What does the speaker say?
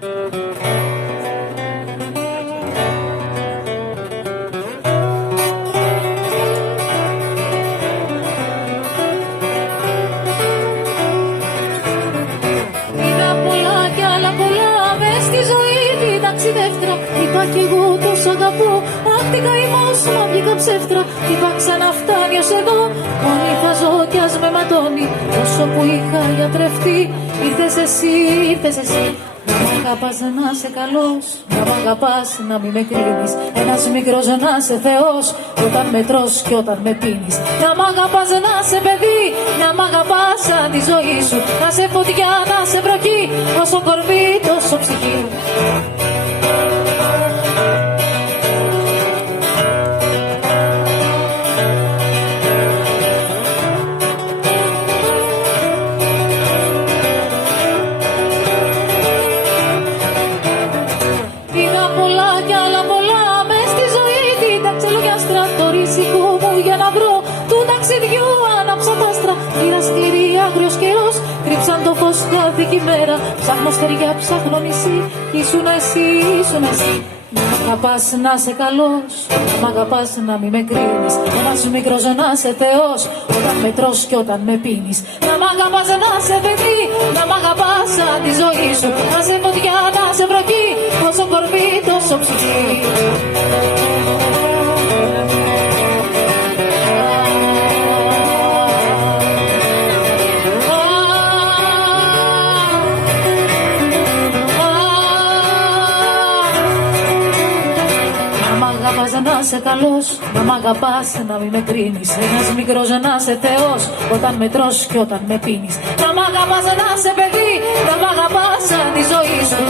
Είπα κι εγώ τόσο αγαπώ, αχ τι καημός, μα βγήκα ψεύτρα. Είπα ξαναφτάνει ως εδώ, μόνη θα ζω κι ας με ματώνει. Όσο που είχα γιατρευτεί, ήρθες εσύ. Να μ' αγαπάς να είσαι καλός, να μ' αγαπάς να μην με κρίνεις. Ένας μικρός να είσαι Θεός, όταν με τρως κι όταν με πίνεις. Να μ' αγαπάς να είσαι παιδί, να μ' αγαπάς σαν τη ζωή σου. Να σε φωτιά, να σε βροχή, όσο κορμί τόσο ψυχή. Κρύψαν το φως κάθε μέρα. Ψάχνω στεριά, ψάχνω νησί. Ήσουν εσύ. Να μ' αγαπάς να είσαι καλός, να μ' αγαπάς να μην με κρίνεις. Ένας μικρός να είσαι Θεός, όταν με τρως κι όταν με πίνεις. Να μ' αγαπάς να είσαι παιδί, να μ' αγαπάς σαν τη ζωή σου. Να σε φωτιά, να σε βροχή, όσο κορμί τόσο ψυχή. Να είσαι καλός, να μ' αγαπάς, να μην με κρίνεις. Ένας μικρός να είσαι Θεός, όταν με τρως κι όταν με πίνεις. Να μ' αγαπάς, να είσαι παιδί, να μ' αγαπάς σαν τη ζωή σου.